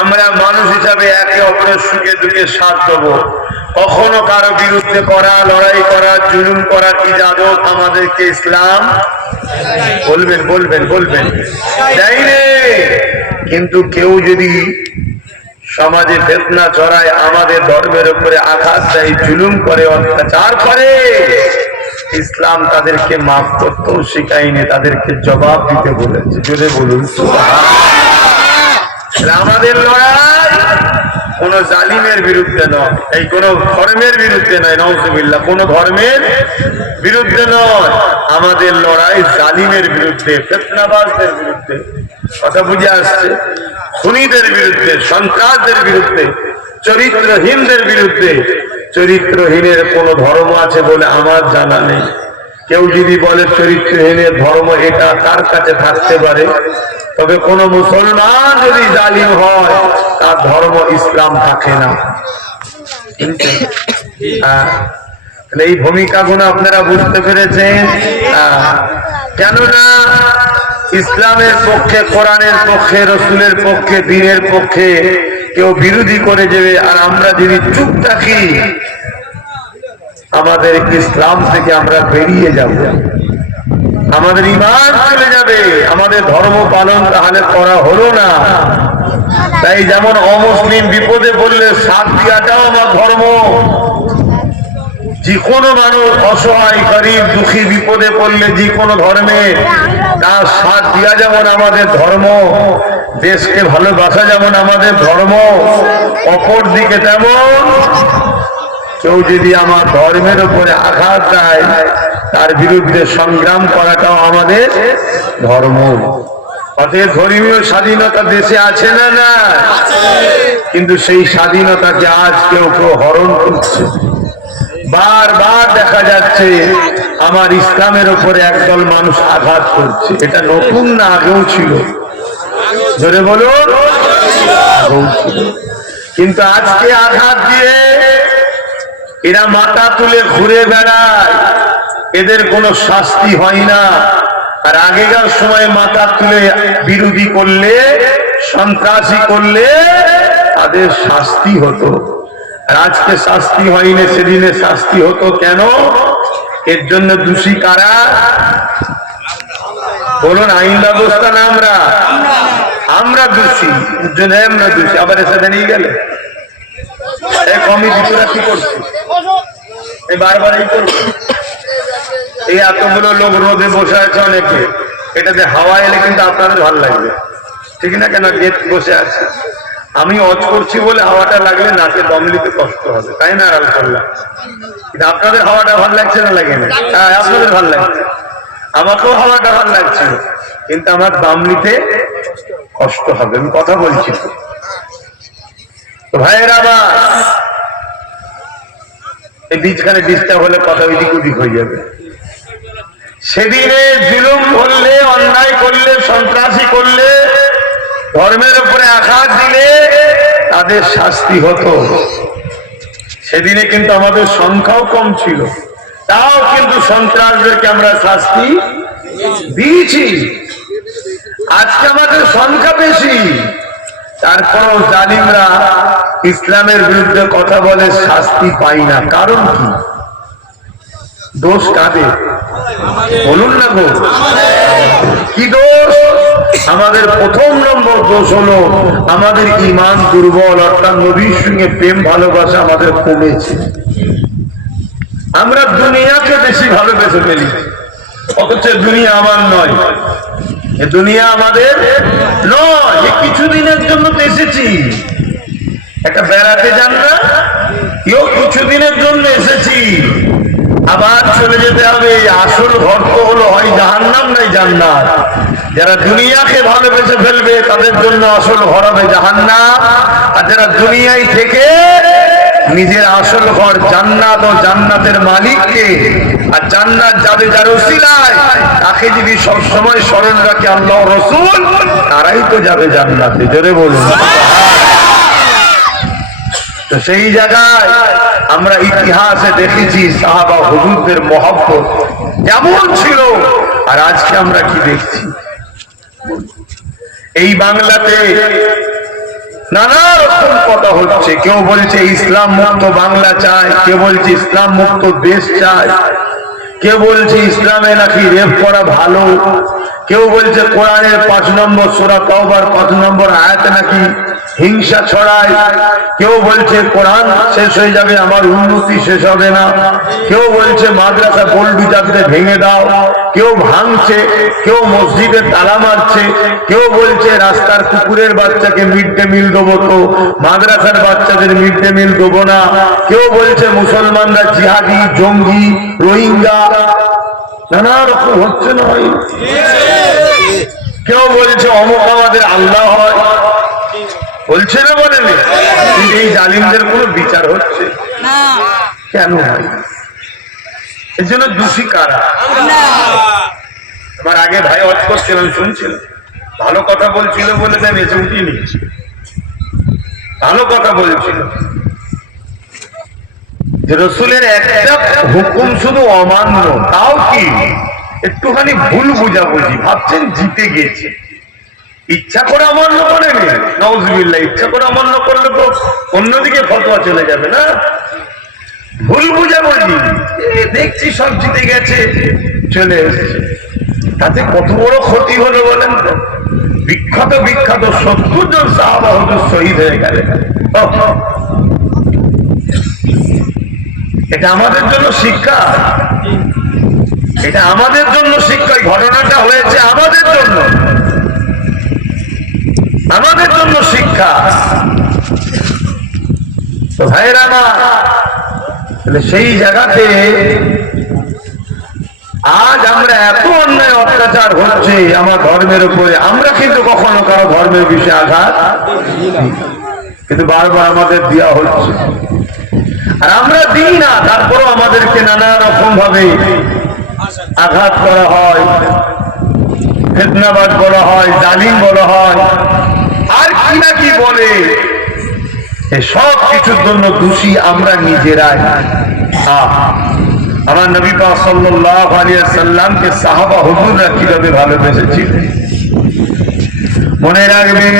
আমরা মানুষ হিসাবে একে অপরের সুখে দুঃখে সাথ দেবো। কখনো কারো বিরুদ্ধে করা, লড়াই করা, জুলুম করার ইজাজত আমাদেরকে ইসলাম বলবেন বলবেন বলবেন দেয়নি। কিন্তু কেউ যদি সমাজে ফিতনা ছড়ায়, আমাদের ধর্মের উপরে আঘাত দেয়, জুলুম করে, অত্যাচার করে, ইসলাম তাদেরকে মাফ করতেও শিখায়নি, তাদেরকে জবাব দিতে বলেছে। জোরে বলুন সুবহানাল্লাহ। আমাদের লড়াই কোন জালিমের বিরুদ্ধে নয়, এই কোন ধর্মের বিরুদ্ধে নয়, নাউজুবিল্লাহ, কোন ধর্মের বিরুদ্ধে নয়। আমাদের লড়াই জালিমের বিরুদ্ধে, ফিতনাবাজদের বিরুদ্ধে। কথা বুঝে আসছে? খুনিদের বিরুদ্ধে, সন্ত্রাসদের বিরুদ্ধে, চরিত্রহীনদের বিরুদ্ধে। চরিত্রহীনের কোন ধর্ম আছে বলে আমার জানা নেই। কেউ যদি বলে চরিত্রহীনের ধর্ম এটা, তার কাছে থাকতে পারে। তবে কোন মুসলমান যদি জালিম হয়, তার ধর্ম ইসলাম থাকে না। এই ভূমিকাগুলো আপনারা বুঝতে পেরেছেন? কেননা ইসলামের পক্ষে, কোরআনের পক্ষে, রসুলের পক্ষে, দ্বীনের পক্ষে কেউ বিরোধী করে যাবে, আর আমরা যদি চুপ থাকি, আমাদের ইসলাম থেকে আমরা বেরিয়ে যাব, আমাদের ঈমান চলে যাবে, আমাদের ধর্ম পালন তাহলে করা হলো না। তাই যেমন অমুসলিম বিপদে পড়লে সাথ দিয়াটাও আমার ধর্ম। যে কোনো মানুষ অসহায়, গরিব, দুঃখী বিপদে পড়লে যে কোনো ধর্মে তার সাথ দিয়া যেমন আমাদের ধর্ম, দেশকে ভালোবাসা যেমন আমাদের ধর্ম, অপর দিকে তেমন কেউ যদি আমার ধর্মের উপরে আঘাত দেয়, তার বিরুদ্ধে সংগ্রাম করাটাও আমাদের ধর্ম। অতএব ধর্মীয় স্বাধীনতা দেশে আছে না? না। কিন্তু সেই স্বাধীনতাকে আজ কেউ কেউ হরণ করছে। বারবার দেখা যাচ্ছে আমার ইসলামের উপরে একদল মানুষ আঘাত করছে। এটা নতুন না, আগেও ছিল? ধরে বলুন, আগেও ছিল। কিন্তু আজকে আঘাত দিয়ে এরা মাথা তুলে ঘুরে বেড়ায়, এদের কোনো শাস্তি হয় না। আর আগেকার সময় মাথা তুলে বিরোধী করলে, সন্ত্রাসী করলে তাদের শাস্তি হতো। আর আজকে শাস্তি হয়নি, সেদিনে শাস্তি হতো। কেন? এর জন্য দোষী কারা? বলুন, আইন ব্যবস্থা না আমরা? আমরা দোষী, এর জন্য আমরা দোষী। আবার এসে দাঁড়িয়ে গেলে এই কমিটি তোরা কি করছে? এই বারবার এই করছে। এই এতগুলো লোক রোদে বসে আছে অনেকে, এটাতে হাওয়া এলে কিন্তু আপনাদের ভালো লাগবে, ঠিক না? কেন গেট বসে আছে, আমি অজ করছি বলে হাওয়াটা লাগলে নাকে দম নিতে কষ্ট হবে, তাই না? আরাম করলাম। কিন্তু আপনাদের হাওয়াটা ভালো লাগছে না? লাগে না? হ্যাঁ, আপনাদের ভালো লাগছে, আমাকেও হাওয়াটা ভালো লাগছে, কিন্তু আমার দম নিতে কষ্ট হবে। আমি কথা বলছি তো ভাইয়েরা, আবার এই বীজখানে ডিস্টার্ব হলে কথা ওইদিক ওদিক হয়ে যাবে। সেদিনে জুলুম করলে, অন্যায় করলে, সন্ত্রাসী করলে, ধর্মের উপরে আঘাত দিলে তাদের শাস্তি হতো। সেদিনে কিন্তু আমাদের সংখ্যাও কম ছিল, তাও কিন্তু সন্ত্রাসদেরকে আমরা শাস্তি দিয়েছি। আজকে আমাদের সংখ্যা বেশি, তারপরও জালিমরা ইসলামের বিরুদ্ধে কথা বলে, শাস্তি পাই না। কারণ কি? দোষ কাদের? বলুন না গো, কি দোষ? আমাদের প্রথম নম্বর দোষ হলো আমাদের ঈমান দুর্বল, অর্থাৎ নবীর সঙ্গে প্রেম ভালোবাসা আমাদের কমেছে। আমরা দুনিয়াকে বেশি ভালোবেসে ফেলি, অথচ দুনিয়া আমার নয়, এ দুনিয়া আমাদের নয়। কিছুদিনের জন্য তো এসেছি, একটা বেড়াতে যান না, কেউ কিছুদিনের জন্য এসেছি, আবার চলে যেতে হবে। আসল ঘর তো হলো হয় জাহান্নাম নাই জান্নাত। যারা দুনিয়াকে ভালোবেসে ফেলবে তাদের জন্য আসল ঘর হবে জাহান্নাম, আর যারা দুনিয়ায় থেকে নিজের আসল ঘর জান্নাত ও জান্নাতের মালিককে, আর জান্নাত যাবে যার উসিলায়, তাকে যদি সব সময় স্মরণ রাখে আল্লাহ রাসূল, তারাই তো যাবে জান্নাতে। জোরে বলুন। তো সেই জায়গায় আমরা ইতিহাসে দেখেছি সাহাবা হুজুরদের মহব্বত কেমন ছিল, আর আজকে আমরা কি দেখছি। এই বাংলাতে নানা রকম কথা হচ্ছে। কেউ বলছে ইসলাম মুক্ত বাংলা চায়, কেউ বলছে ইসলাম মুক্ত দেশ চায়, কেউ বলছে ইসলামে নাকি রেপ করা ভালো, কেউ বলছে কোরআনের 5 নম্বর সূরা তাওবার 5 নম্বর আয়াতে নাকি হিংসা ছড়ায়, কেউ বলছে কোরআন শেষ হয়ে যাবে আমার উন্নতি শেষ হবে না, কেউ বলছে মাদ্রাসা বল্ডু যাতে ভেঙে দাও, কেউ ভাঙছে, কেউ মসজিদে তালা মারছে, কেউ বলছে রাস্তার কুকুরের বাচ্চাকে মিড ডে মিল দেবো তো মাদ্রাসার বাচ্চাদের মিড ডে মিল দেবো না, কেউ বলছে মুসলমানরা জিহাদি জঙ্গি রোহিঙ্গা, নানা রকম হচ্ছে না ভাই। কেউ বলছে অমুক আমাদের আল্লাহ হয়, বলছে না বলেন? এই জালিমদের কোনো বিচার হচ্ছে কেন হয়? এর জন্য দোষী কারা? আমার আগে ভাই ওয়াজ করছিলেন, শুনছিলেন, ভালো কথা বলছিল বলে তাই বেঁচে উঠিয়ে নিয়েছি। ভালো কথা বলছিল যে রসুলের একটা হুকুম শুধু অমান্য, তাও কি একটুখানি ভুল বুঝাবুঝি, ভাবছেন জিতে গেছে, ইচ্ছা করে অমান্য করেনি, নাউজুবিল্লাহ, ইচ্ছা করে অমান্য করলে তো অন্যদিকে ফতোয়া চলে যাবে না, ভুল বুঝাবুঝি, দেখছি সব জিতে গেছে চলে এসেছে, তাতে কত বড় ক্ষতি হলো বলেন তো? বিখ্যাত বিখ্যাত 70 জন সাহাবা হুজুর শহীদ হয়ে গেলেন। এটা আমাদের জন্য শিক্ষা, এটা আমাদের জন্য শিক্ষা। ঘটনাটা হয়েছে আমাদের জন্য, আমাদের জন্য শিক্ষা। তো ভাইরা আমার, সেই জায়গাতে আজ আমরা এত অন্যায় অত্যাচার হচ্ছে আমার ধর্মের উপরে, আমরা কিন্তু কখনো কারো ধর্মের বিষয়ে আঘাত, কিন্তু বারবার আমাদের দেওয়া হচ্ছে, আর আমরা দিই না, তারপরও আমাদেরকে নানা রকম ভাবে আঘাত করা হয়, ফিতনাবাদ বলা হয়, জালিম বলা হয়, আর কি না কি বলে। সব কিছুর জন্য দোষী আমরা নিজেরাই। আমার নবী পাক সাল্লাল্লাহু আলাইহি ওয়াসাল্লামকে সাহাবা হুজুররা কিভাবে ভালোবেসেছিলেন মনে রাখবেন।